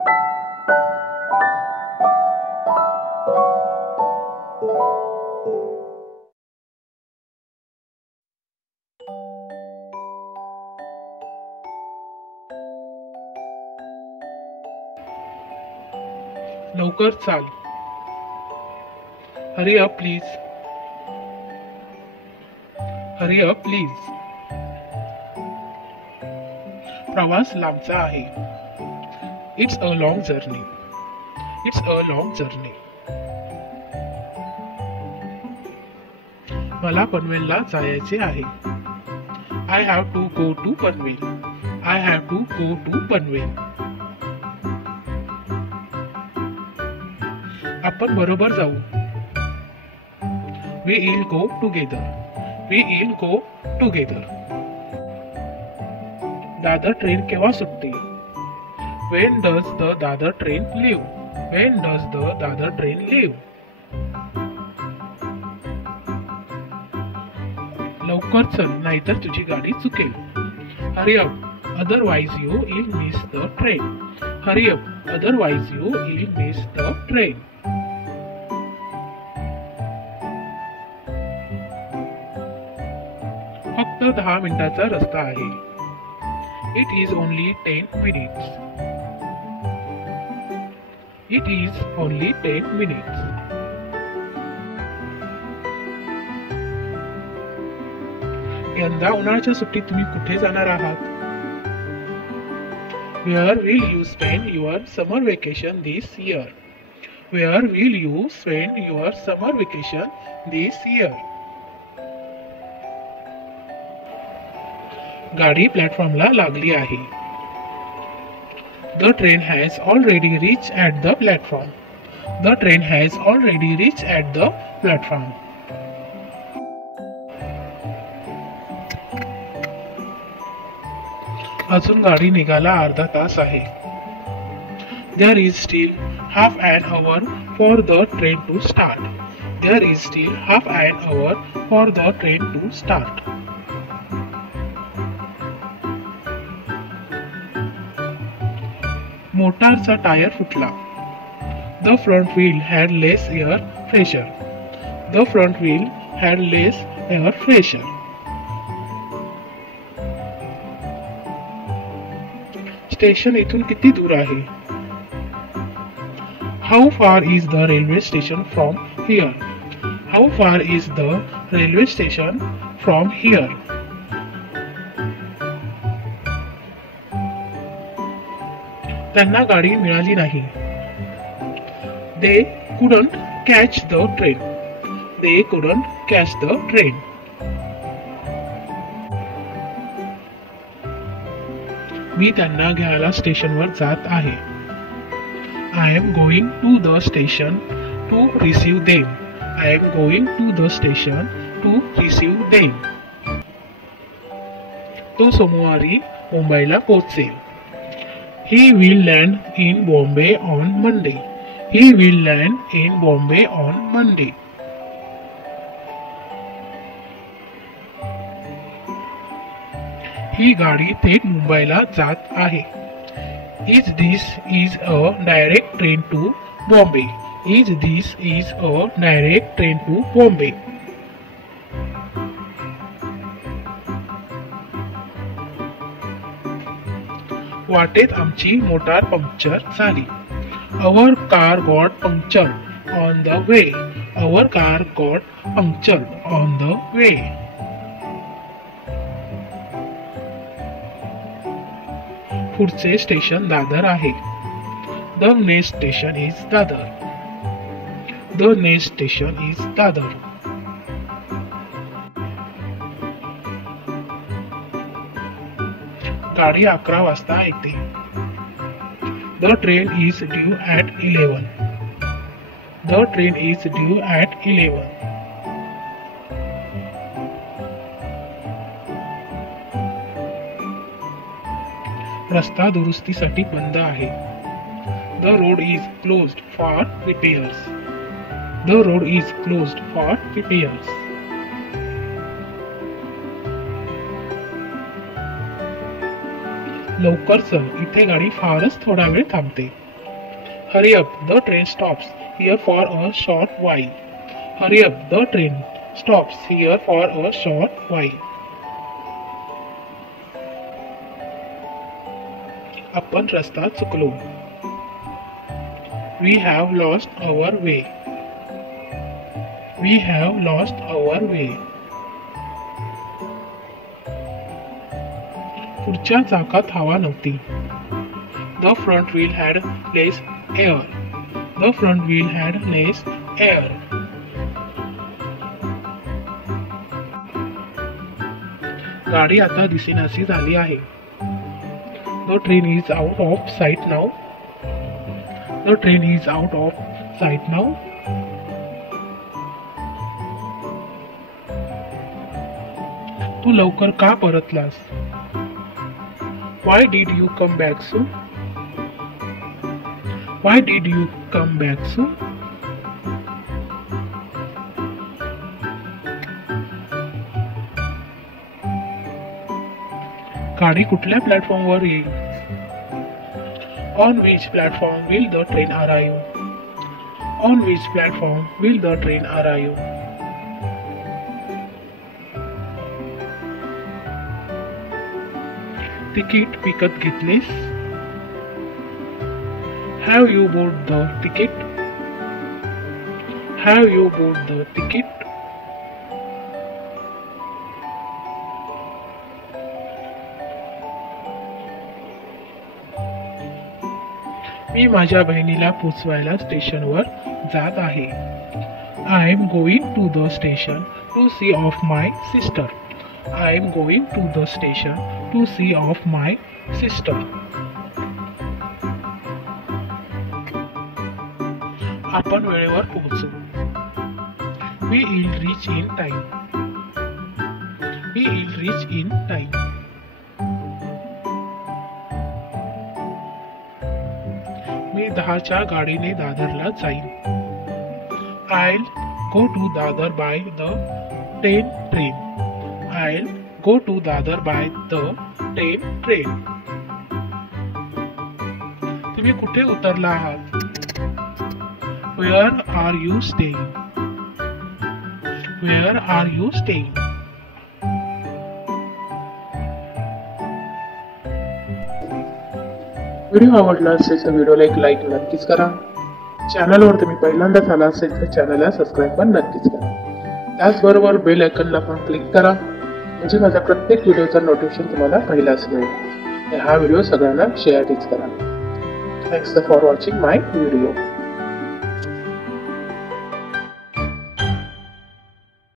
लवकर चाल. Hurry up please. Hurry up please. प्रवास लांबचा आहे. It's a long journey. It's a long journey. मला पनवेलला जायचे आहे. I have to go to Panvel. I have to go to Panvel. आपण बरोबर जाऊ. We will go together. We will go together. Dadar train केव्हा सुटते? When does the Dadar train leave? When does the Dadar train leave? लवकर चल नाहीतर तुझी गाडी चुकेल. Hurry up, otherwise you will miss the train. Hurry up, otherwise you will miss the train. फक्त 10 मिनिटाचा रस्ता आहे. It is only 10 minutes. It is only 10 minutes. यंदा उन्हाळ्याच्या सुट्टीत तुम्ही कुठे जाणार आहात? Where will you spend your summer vacation this year? Where will you spend your summer vacation this year? गाडी प्लॅटफॉर्मला लागली आहे. The train has already reached at the platform. The train has already reached at the platform. अजून गाडी निघायला अर्धा तास आहे. There is still half an hour for the train to start. There is still half an hour for the train to start. मोटारचा tyre फुटला. The front wheel had less air pressure. The front wheel had less air pressure. Station इथून किती दूर आहे? How far is the railway station from here? How far is the railway station from here? त्यांना गाडी मिळाली नाही. They couldn't catch the train. They couldn't catch the train. मी त्यांना घ्यायला स्टेशनवर जात आहे. I am going to the station to receive them. I am going to the station to receive them. तो सोमवारी मुंबईला पोहोचेल. He will land in Bombay on Monday. He will land in Bombay on Monday. ही गाडी थेट मुंबईला जात आहे. Is this is a direct train to Bombay? Is this is a direct train to Bombay? वाटेत आमची मोटार पंक्चर झाली. Our car got punctured on the way. Our car got punctured on the way. पुढचे station Dadar आहे. The next station is Dadar. The next station is Dadar. गाडी 11 वाजता येते. The train is due at 11. The train is due at 11. रस्ता दुरुस्तीसाठी बंद आहे. The road is closed for repairs. The road is closed for repairs. लवकर चल, इथे गाडी फारच थोडा वेळ थांबते. Hurry up, the train stops here for a short while. Hurry up, the train stops here for a short while. आपण रस्ता चुकलो. We have lost our way. We have lost our way. पुढच्या चाकात हवा नव्हती. The front wheel had less air. The front wheel had less air. गाडी आता दिसेनाशी झाली आहे. The train is out of sight now. The train is out of sight now. तू लवकर का परतलास? Why did you come back so? Why did you come back so? गाडी कुठल्या प्लॅटफॉर्मवर येईल? On which platform will the train arrive? On which platform will the train arrive? Ticket विकत घेतलीस? Have you bought the ticket? Have you bought the ticket? मी माझ्या बहिणीला पोचवायला स्टेशनवर जात आहे. I am going to the station to see off my sister. I am going to the station to see off my sister. आपण वेळेवर पोहोचू. We will reach in time. We will reach in time. मी 10च्या गाडीने दादरला जाईन. I'll go to Dadar by the 10 train. I'll go to Dadar by the 10 train. तुम्ही कुठे उतरला आहात? Where are you staying? Where are you staying? Video आवडला असेल तर व्हिडिओला एक लाईक नक्कीच करा. चॅनलवर तुम्ही पहिल्यांदाच आला असेल तर चॅनलला सबस्क्राईब पण नक्कीच करा. त्याचबरोबर बेल आयकॉनला पण क्लिक करा म्हणजे माझा प्रत्येक व्हिडिओचा नोटिफिकेशन तुम्हाला पहिलाच मिळेल. हा व्हिडिओ सगळ्यांना शेअरच करा. Thanks for watching my video.